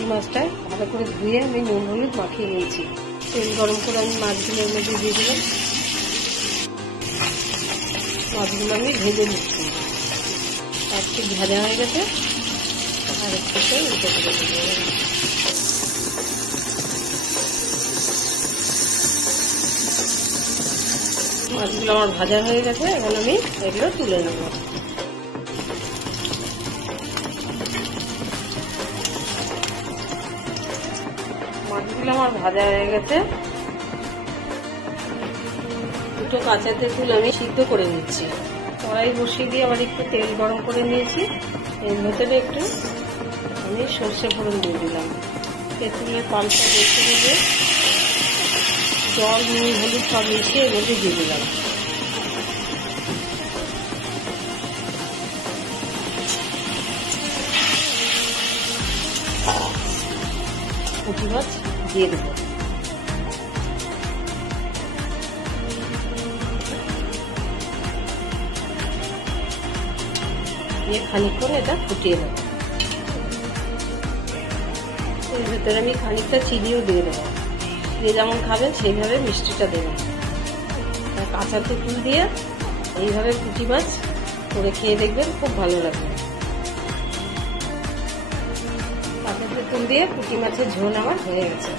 পুঁটি মাছটা ভালো করে ধুয়ে আমি নুন হলুদ মাখিয়ে নিয়েছি। তেল গরম করে আমি মাছগুলোর মধ্যে দিয়ে দিলাম। মাছগুলো আমি ভেজে নিচ্ছি। একটু ভাজা হয়ে গেছে, আর একটু উল্টে করে দেবো। মাছগুলো আমার ভাজা হয়ে গেছে, এখন আমি এগুলো তুলে নেব। মাছগুলো আমার ভাজা হয়ে গেছে। দুটো কাঁচা তেঁতুল আমি সিদ্ধ করে নিচ্ছি। কড়াই বসিয়ে দিয়ে আবার একটু তেল গরম করে নিয়েছি। এর ভেতরে একটু আমি সর্ষে ফোড়ন দিয়ে দিলাম। তেঁতুলের পাল্পটা বেছে দিয়ে জল নুন হলুদ সব মিশিয়ে এর মধ্যে দিয়ে দিলাম। পুঁটি মাছ দিয়ে দেবো। দিয়ে খানিকক্ষণ এটা ফুটিয়ে দেবো। এর ভেতরে আমি খানিকটা চিনিও দিয়ে দেবো। যে যেমন খাবেন সেইভাবে মিষ্টিটা দেবেন। কাঁচা তেঁতুল দিয়ে এইভাবে পুঁটি মাছ করে খেয়ে দেখবেন, খুব ভালো লাগবে। কাঁচা তেঁতুল দিয়ে পুঁটি মাছের ঝোল আমার হয়ে গেছে।